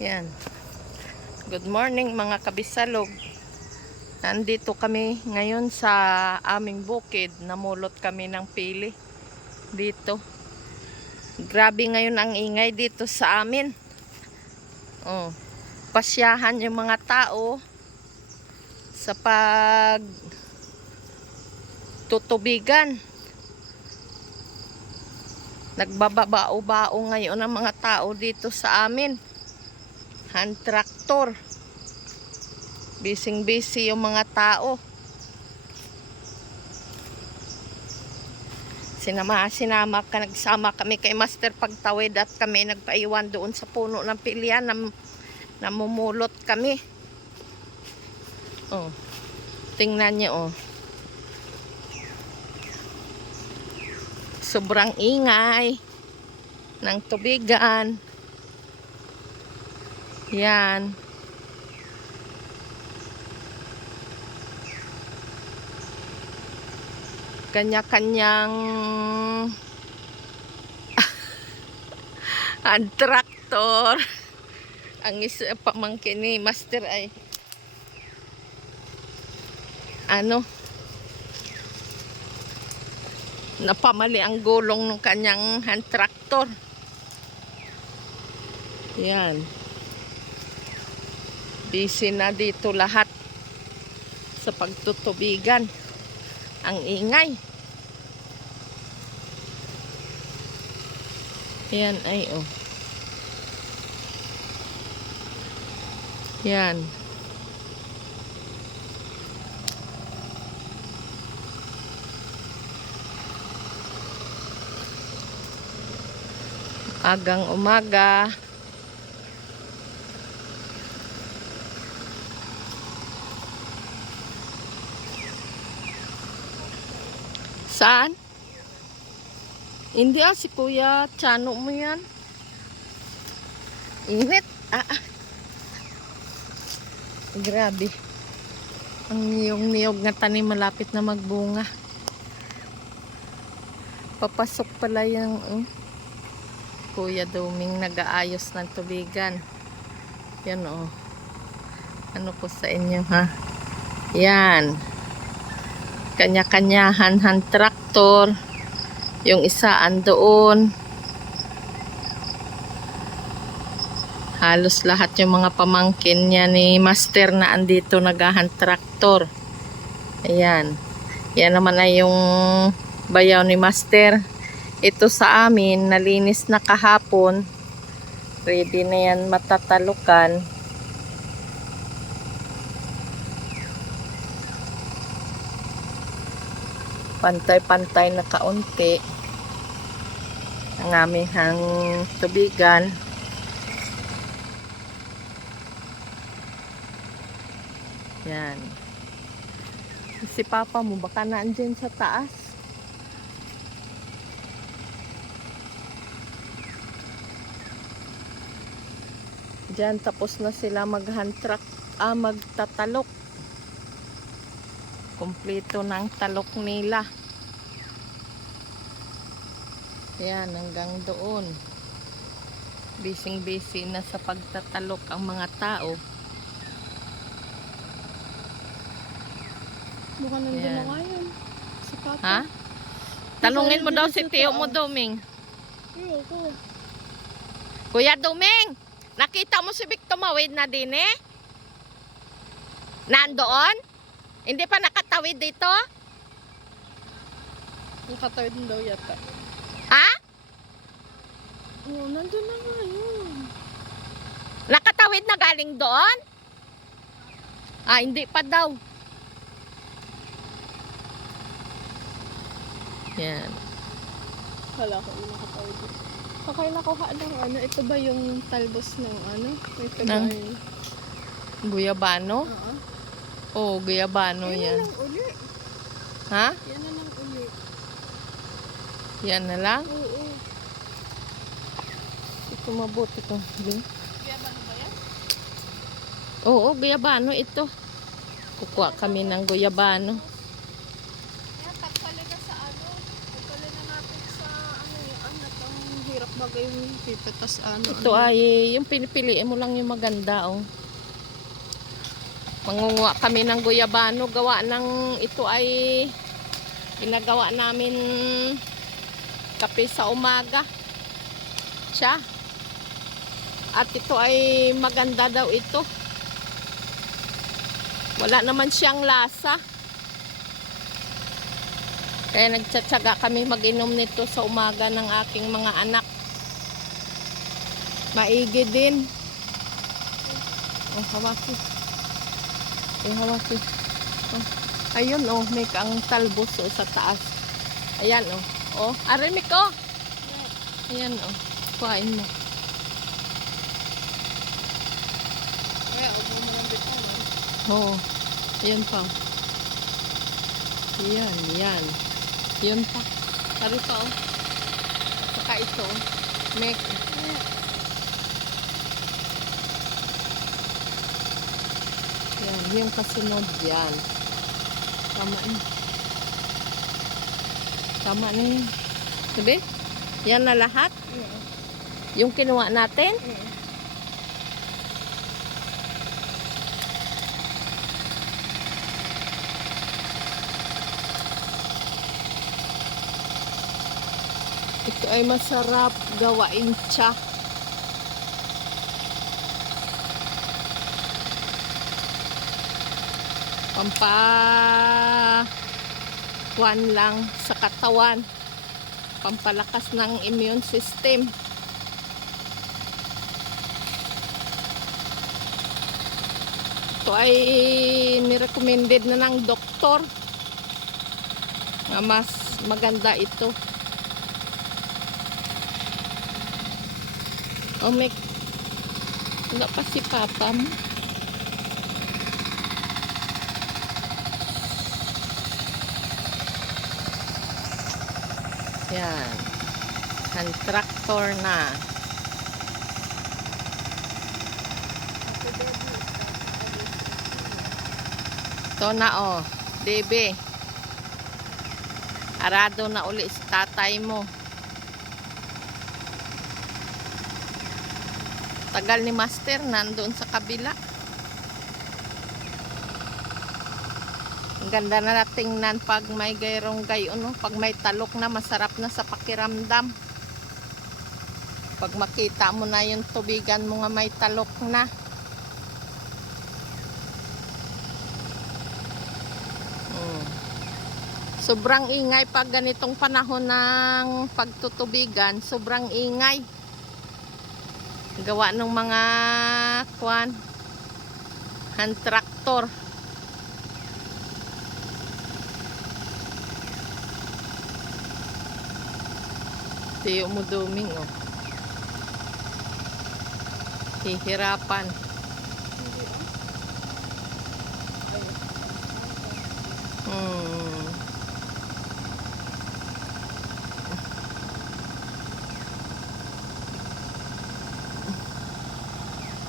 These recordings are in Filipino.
Yan. Good morning mga kabisalog. Nandito kami ngayon sa aming bukid. Namulot kami ng pili dito. Grabe ngayon ang ingay dito sa amin. Oh, pasyahan yung mga tao sa pagtutubigan. Nagbababao-bao ngayon ang mga tao dito sa amin. Hand tractor. Bising-busy yung mga tao. Nagsama kami kay Master pagtawid at kami nagpaiwan doon sa puno ng pilihan. Namumulot kami. Oh, tingnan niyo oh. Sobrang ingay ng tubigan. Yan. Kanya-kanyang ang traktor. Ang isa pamangkin ni Master ay napamali ang gulong ng kanyang hand tractor. Yan. Busy na dito lahat sa pagtutubigan. Ang ingay. Yan ay oh. Yan. Agang umaga. Saan? Hindi si Kuya Chano mo yan. Init. Grabe. Ang niyog-niyog na tanim malapit na magbunga. Papasok pala yung Kuya Doming nag-aayos ng tubigan. Yan oh. Ano ko sa inyo ha? Yan. Kanya-kanyahan hand tractor. Yung isa andoon. Halos lahat yung mga pamangkin niya ni Master na andito nag-hand tractor. Ayan. Yan naman ay yung bayaw ni Master. Ito sa amin, nalinis na kahapon. Ready na yan matatalukan. Pantay-pantay na kaunti ang aming tubigan. Yan. Si Papa mo baka naandyan sa taas. Diyan tapos na sila magtatalok. Kompleto ng talok nila. Yan, hanggang doon. Busy na sa pagtatalok ang mga tao. Baka nandiyan na ngayon. Si Papa. Ha? Tanungin mo daw si Tio mo, Doming. Ayoko. Kuya Doming, nakita mo si Vic tumawid na din eh? Nandoon? Hindi pa nakatawid dito? Nakatawid na daw yata. Ha? Oo, nandun na ngayon. Nakatawid na galing doon? Hindi pa daw. Yan. Kala ko yung nakatawid dito. Sakay nakuha ng ito ba yung talbos ng Ito ba yung... Guyabano? Oh, guyabano yan. Yan na lang uli. Ha? Yan na lang uli. Yan na lang? Oo. Ito mabuti ito. Guyabano ba yan? Oo, guyabano ito. Kukuha kami ng guyabano. Kaya tagpali na sa Tagpali na natin sa yung hirap bagay yung pipitas ano. Ito ay yung pinipiliin mo lang yung maganda, oh. Mangunguha kami ng guyabano, gawa ng ito ay ginagawa namin kape sa umaga. Siya. At ito ay maganda daw ito. Wala naman siyang lasa. Kaya nagtsatsaga kami mag-inom nito sa umaga ng aking mga anak. Maigi din. Oh, hawaki. Oh, hawaki. Oh. Ayun, oh, may kang talbos, oh, sa taas. Ayan, oh. Oh, arimik, oh. Ayan, oh. Kuhain mo. Kaya, huwag mo lang bitawan. Oo. Ayan pa. Ayan, yan. Yun pa. Tari pa, oh. Saka ito, oh. Make. Yan, yung kasunod yan. Tama na. Tama na yun. Sabi? Yan na lahat? Yung kinuha natin? Ito ay masarap gawain tsa. Pampakuan lang sa katawan. Pampalakas ng immune system. Ito ay nirecommended na ng doktor na mas maganda ito. Oh, may wala pa si Papa mo. Yan. Hand tractor na. Ito na, oh. Bebe. Arado na uli si tatay mo. Tagal ni Master nandoon sa kabila. Ang ganda na tingnan pag may gayrong gayon, no? Pag may talok na, masarap na sa pakiramdam. Pag makita mo na yung tubigan mo nga may talok na. Sobrang ingay pag ganitong panahon ng pagtutubigan. Sobrang ingay. Gawa ng mga kwan, hand tractor. Tiyo mo duming, oh. Hihirapan.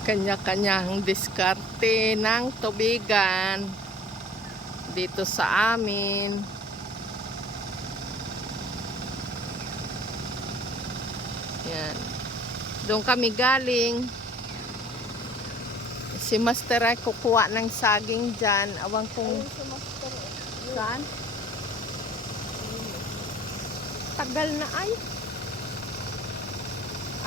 Kanya-kanyang diskarte ng tubigan dito sa amin. Yan. Doon kami galing. Si Master ay kukuha ng saging dyan. Awang kung saan. Tagal na ay.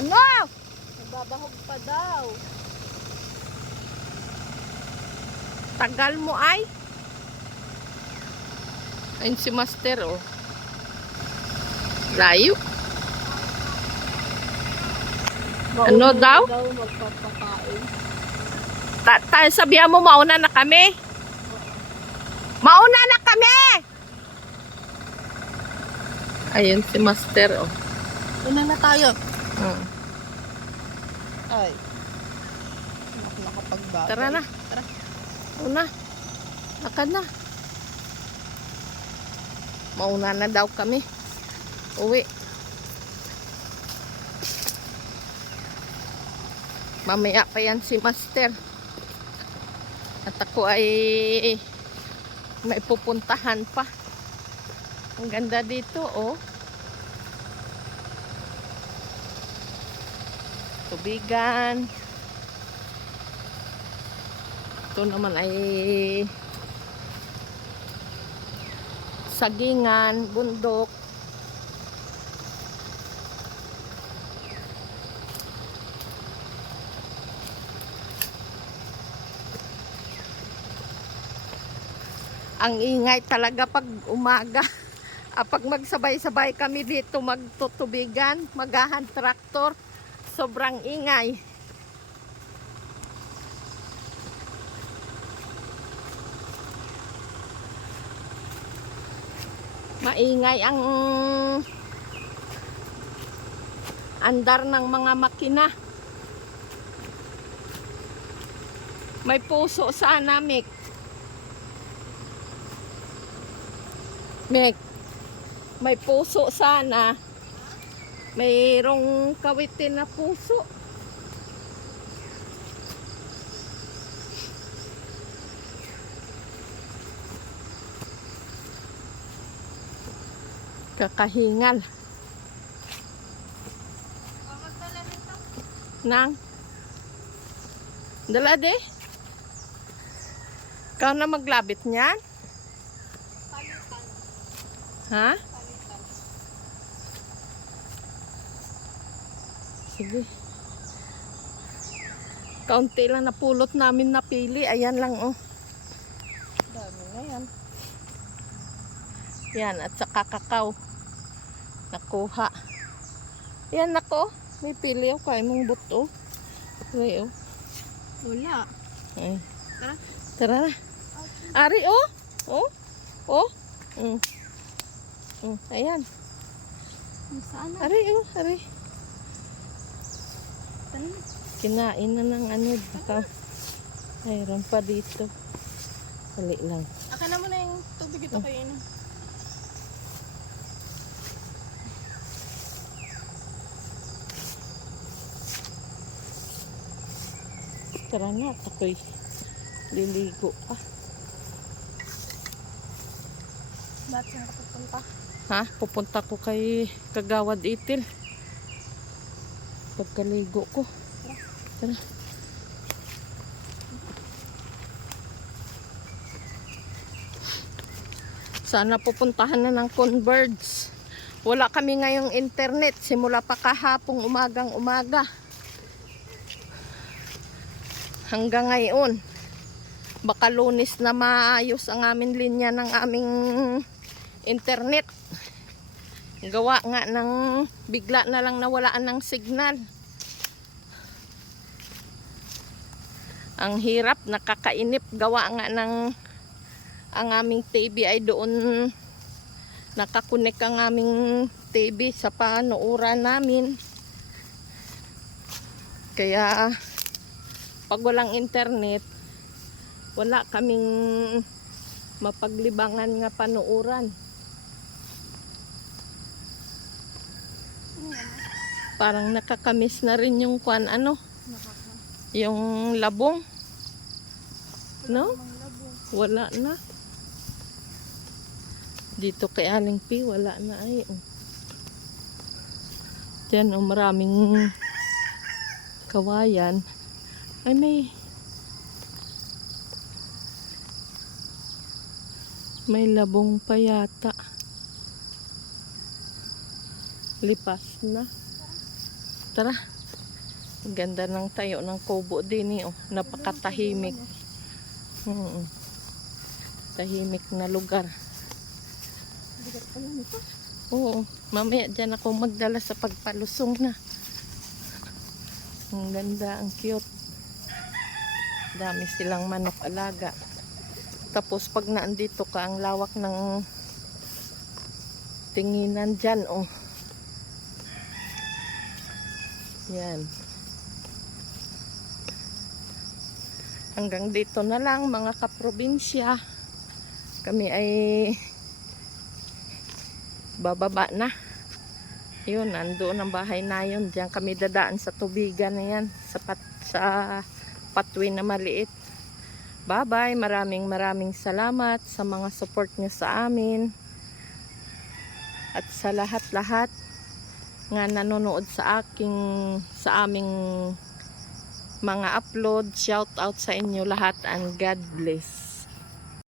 Ano? Nagbabahog pa daw. Tagal mo ay. Ayun si Master, oh. Layo. Ano daw? Magpapakain. Sabihan mo, mauna na kami. Mauna na kami! Ayun si Master, oh. Una na tayo. Ay. Nakapagbago. Tara na. Tara. Una. Lakad na. Mauna na daw kami. Uwi. Mamaya pa yan si Master. At ako ay may pupuntahan pa. Ang ganda dito, oh. tubigan. Ito naman ay sagingan, bundok. Ang ingay talaga pag umaga. Pag magsabay-sabay kami dito magtutubigan, magahan traktor, sobrang ingay. Maingay ang andar ng mga makina. May puso sana, Mick. Mick, may puso sana. Mayroong kawitin na puso. Kakahingal. Nang? Dala de? Ikaw na maglabit niyan? Ha? Sige. Kaunti lang napulot namin napili. Ayan lang, oh. Dami na yan. Yan, at saka kakao. Nakuha. Yan, nako. May pili ako. Kaya mong buto. Ay, oh. Wala. Ay. Tara. Tara na. Ari, oh. Oh. Oh. Ayan. Saan na? Ari, oh. Ari. Saan na? Kinain na ng ano. Baka mayroon pa dito. Dali lang. Akin na mo na yung tubig ito kayo na. Tara na. At ako'y liligo pa. Ba't saan ka pupunta? Ha? Pupunta ko kay Kagawad Itil. Pagkaligo ko. Tara. Sana pupuntahan na ng Converge. Wala kami ngayong internet. Simula pa kahapong umagang umaga. Hanggang ngayon. Baka Lunes na maayos ang aming linya ng aming internet. Gawa nga ng bigla na lang nawalaan ng signal. Ang hirap, nakakainip. Gawa nga ng ang aming TV ay doon nakakunik ang aming TV sa panuuran namin. Kaya pag walang internet, wala kaming mapaglibangan nga panuuran. Parang nakakamiss na rin yung kwan, ano? Yung labong. No? Wala na. Dito kay Aling P, wala na ay. Diyan, maraming kawayan. Ay, may labong pa yata. Lipas na. Tara. Ganda ng tayo ng kubo din, oh. Napakatahimik. Tahimik na lugar. Bigat pa lang ito. Oo. Mamaya dyan ako magdala sa pagpalusong na. Ang ganda, ang cute. Dami silang manok alaga. Tapos pag naandito ka, ang lawak ng tinginan dyan, oh. Yan. Hanggang dito na lang mga kaprobinsya. Kami ay bababa na. Yun, nandoon ang bahay na yun. Diyan kami dadaan sa tubigan na yan. Sa patwi na maliit. Bye-bye. Maraming salamat sa mga support nyo sa amin. At sa lahat-lahat, nga nanonood sa aming mga upload. Shout out sa inyo lahat and God bless.